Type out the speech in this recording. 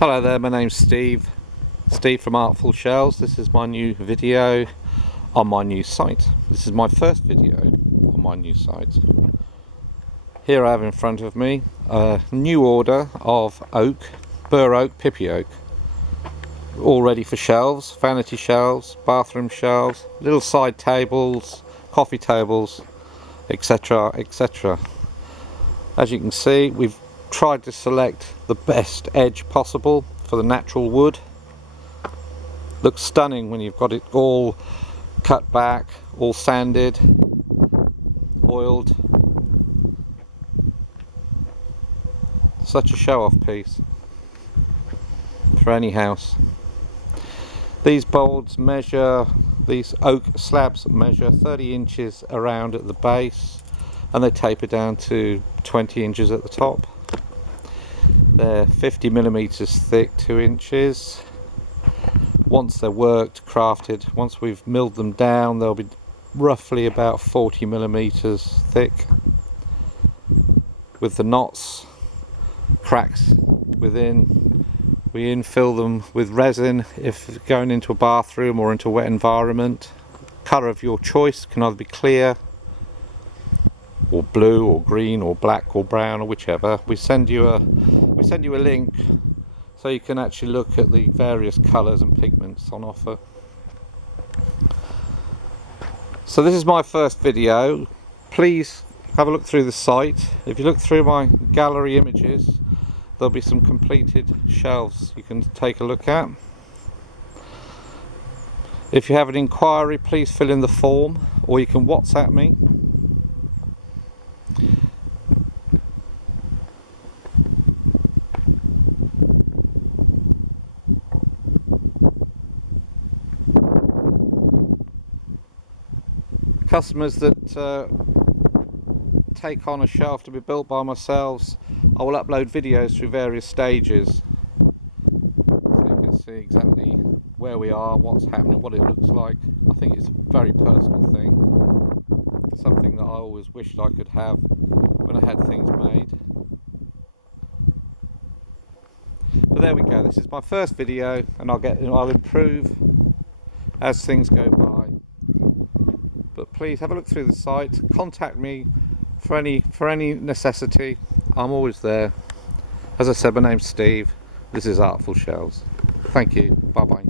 Hello there, my name's Steve from Artful Shelves. This is my new video on my new site. This is my first video on my new site. Here I have in front of me a new order of oak, bur oak, pippy oak, all ready for shelves, vanity shelves, bathroom shelves, little side tables, coffee tables, etc, etc. As you can see, we've tried to select the best edge possible for the natural wood. Looks stunning when you've got it all cut back, all sanded, oiled. Such a show-off piece for any house. These boards measure, these oak slabs measure 30 inches around at the base, and they taper down to 20 inches at the top. They're 50 millimeters thick, 2 inches. Once they're worked, crafted, once we've milled them down, they'll be roughly about 40 millimeters thick, with the knots, cracks within. We infill them with resin if going into a bathroom or into a wet environment. Colour of your choice can either be clear or blue or green or black or brown or whichever. We send you a link so you can actually look at the various colours and pigments on offer. So this is my first video. Please have a look through the site. If you look through my gallery images, there'll be some completed shelves you can take a look at. If you have an inquiry, please fill in the form, or you can WhatsApp me. Customers that take on a shelf to be built by myself, I will upload videos through various stages so you can see exactly where we are, what's happening, what it looks like. I think it's a very personal thing, something that I always wished I could have when I had things made. But there we go, this is my first video, and I'll improve as things go by. But please have a look through the site, contact me for any necessity. I'm always there. As I said, my name's Steve. This is Artful Shelves. Thank you. Bye bye.